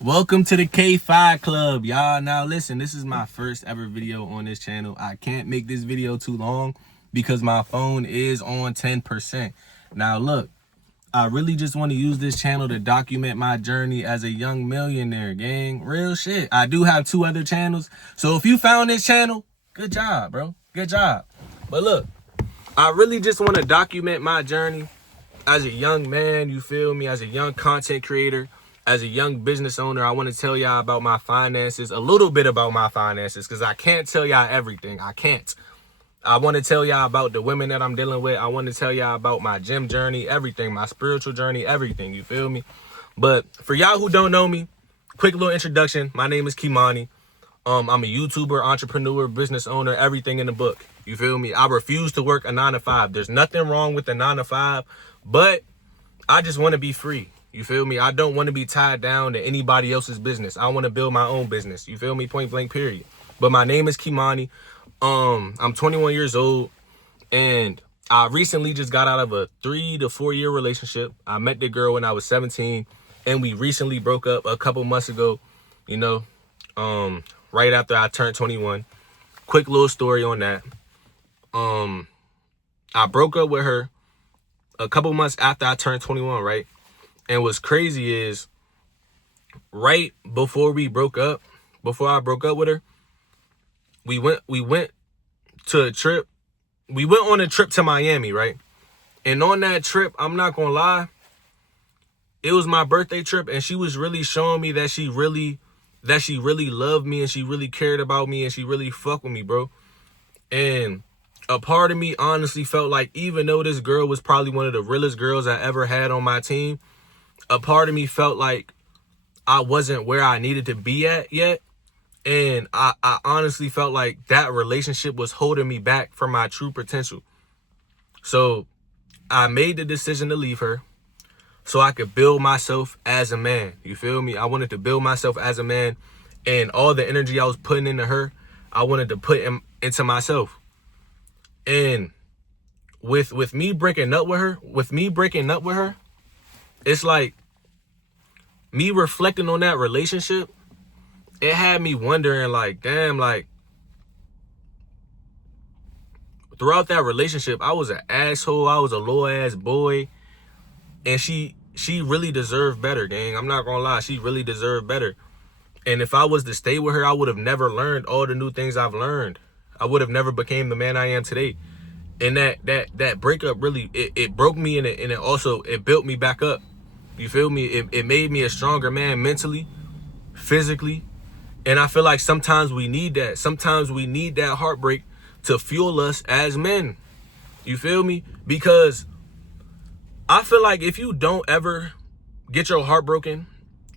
Welcome to the K5 Club, y'all. Now listen, this is my first ever video on this channel. I can't make this video too long because my phone is on 10%. Now look, I really just want to use this channel to document my journey as a young millionaire, gang. Real shit. I do have 2 other channels. So if you found this channel, good job, bro. Good job. But look, I really just want to document my journey as a young man, you feel me? As a young content creator, as a young business owner. I want to tell y'all about my finances, a little bit about my finances, because I can't tell y'all everything. I can't. I want to tell y'all about the women that I'm dealing with. I want to tell y'all about my gym journey, everything, my spiritual journey, everything, you feel me? But for y'all who don't know me, quick little introduction. My name is Kimani. I'm a YouTuber, entrepreneur, business owner, everything in the book. You feel me? I refuse to work a 9-to-5. There's nothing wrong with the 9-to-5, but I just want to be free. You feel me? I don't want to be tied down to anybody else's business. I want to build my own business. You feel me? Point blank, period. But my name is Kimani. I'm 21 years old, and I recently just got out of a 3 to 4 year relationship. I met the girl when I was 17, and we recently broke up a couple months ago, you know, right after I turned 21. Quick little story on that. I broke up with her a couple months after I turned 21, right? And what's crazy is right before we broke up, before I broke up with her, we went to a trip. We went on a trip to Miami, right? And on that trip, I'm not gonna lie, it was my birthday trip, and she was really showing me that she really loved me, and she really cared about me, and she really fucked with me, bro. And a part of me honestly felt like, even though this girl was probably one of the realest girls I ever had on my team, a part of me felt like I wasn't where I needed to be at yet. And I honestly felt like that relationship was holding me back from my true potential. So I made the decision to leave her so I could build myself as a man. You feel me? I wanted to build myself as a man, and all the energy I was putting into her, I wanted to put into myself. And with me breaking up with her, it's like me reflecting on that relationship, it had me wondering, like, damn, like, throughout that relationship, I was an asshole. I was a low ass boy. And she really deserved better, gang. I'm not gonna lie. She really deserved better. And if I was to stay with her, I would have never learned all the new things I've learned. I would have never became the man I am today. And that breakup really, it broke me, and it also, it built me back up. You feel me? It made me a stronger man mentally, physically. And I feel like sometimes we need that. Sometimes we need that heartbreak to fuel us as men. You feel me? Because I feel like if you don't ever get your heart broken,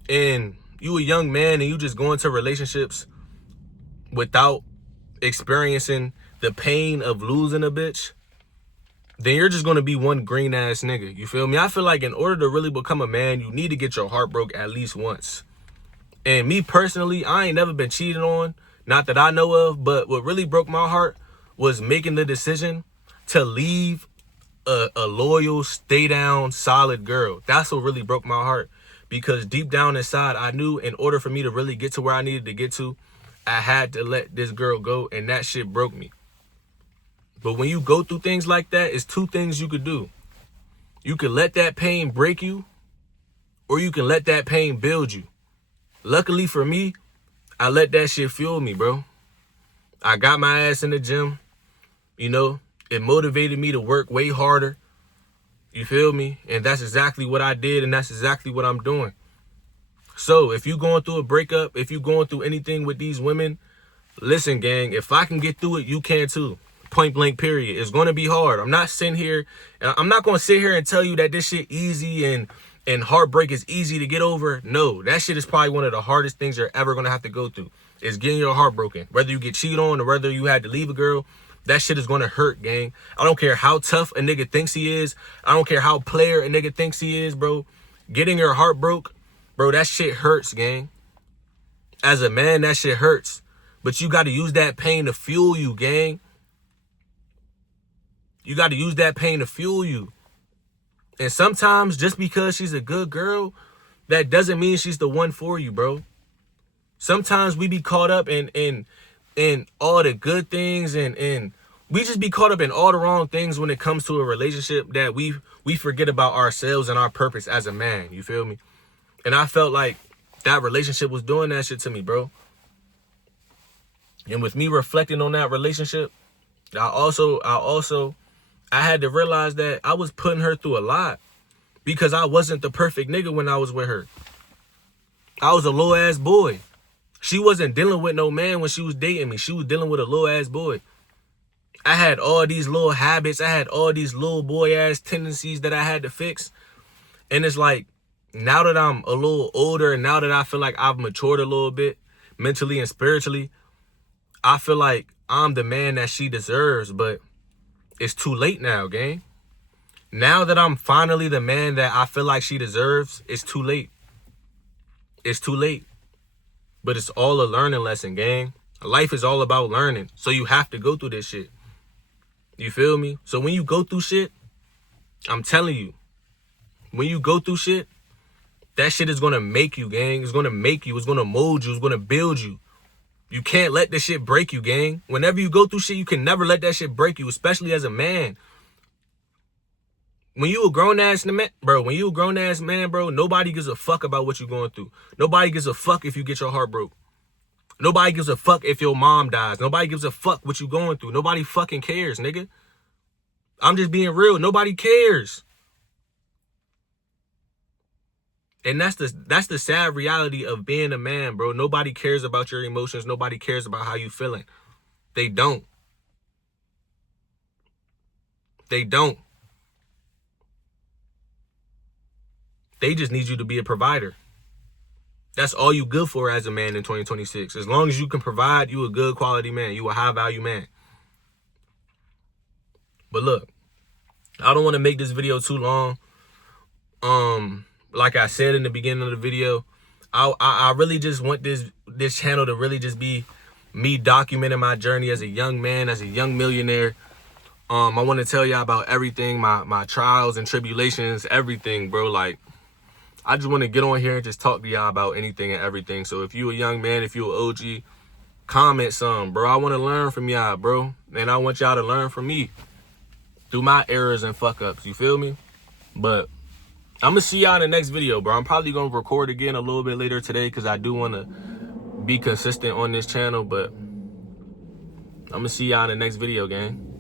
and you a young man and you just go into relationships without experiencing the pain of losing a bitch, then you're just gonna be one green ass nigga. You feel me? I feel like in order to really become a man, you need to get your heart broke at least once. And me personally, I ain't never been cheated on, not that I know of, but what really broke my heart was making the decision to leave a loyal, stay down, solid girl. That's what really broke my heart, because deep down inside, I knew in order for me to really get to where I needed to get to, I had to let this girl go, and that shit broke me. But when you go through things like that, it's 2 things you could do. You can let that pain break you, or you can let that pain build you. Luckily for me, I let that shit fuel me, bro. I got my ass in the gym, you know. It motivated me to work way harder. You feel me? And that's exactly what I did, and that's exactly what I'm doing. So if you're going through a breakup, if you're going through anything with these women, listen, gang, if I can get through it, you can too. Point blank, period. It's going to be hard. I'm not going to sit here and tell you that this shit easy and heartbreak is easy to get over. No, that shit is probably one of the hardest things you're ever going to have to go through, is getting your heart broken. Whether you get cheated on or whether you had to leave a girl, that shit is going to hurt, gang. I don't care how tough a nigga thinks he is. I don't care how player a nigga thinks he is, bro. Getting your heart broke, bro, that shit hurts, gang. As a man, that shit hurts. But you got to use that pain to fuel you, gang. You got to use that pain to fuel you. And sometimes just because she's a good girl, that doesn't mean she's the one for you, bro. Sometimes we be caught up in all the good things, and we just be caught up in all the wrong things when it comes to a relationship, that we forget about ourselves and our purpose as a man. You feel me? And I felt like that relationship was doing that shit to me, bro. And with me reflecting on that relationship, I had to realize that I was putting her through a lot, because I wasn't the perfect nigga when I was with her. I was a low ass boy. She wasn't dealing with no man when she was dating me. She was dealing with a low ass boy. I had all these little habits. I had all these little boy ass tendencies that I had to fix. And it's like, now that I'm a little older, and now that I feel like I've matured a little bit mentally and spiritually, I feel like I'm the man that she deserves. But it's too late now, gang. Now that I'm finally the man that I feel like she deserves, it's too late. It's too late. But it's all a learning lesson, gang. Life is all about learning. So you have to go through this shit. You feel me? So when you go through shit, I'm telling you, when you go through shit, that shit is going to make you, gang. It's going to make you. It's going to mold you. It's going to build you. You can't let this shit break you, gang. Whenever you go through shit, you can never let that shit break you, especially as a man. When you a grown-ass man, bro, nobody gives a fuck about what you're going through. Nobody gives a fuck if you get your heart broke. Nobody gives a fuck if your mom dies. Nobody gives a fuck what you going through. Nobody fucking cares, nigga. I'm just being real. Nobody cares. And that's the sad reality of being a man, bro. Nobody cares about your emotions. Nobody cares about how you feeling. They don't. They don't. They just need you to be a provider. That's all you good for as a man in 2026. As long as you can provide, you a good quality man. You a high value man. But look, I don't want to make this video too long. Like I said in the beginning of the video, I really just want this channel to really just be me documenting my journey as a young man, as a young millionaire. I want to tell y'all about everything, my trials and tribulations, everything, bro. Like, I just want to get on here and just talk to y'all about anything and everything. So if you a young man, if you an OG, comment some, bro. I want to learn from y'all, bro. And I want y'all to learn from me through my errors and fuck ups. You feel me? But I'm going to see y'all in the next video, bro. I'm probably going to record again a little bit later today, because I do want to be consistent on this channel. But I'm going to see y'all in the next video, gang.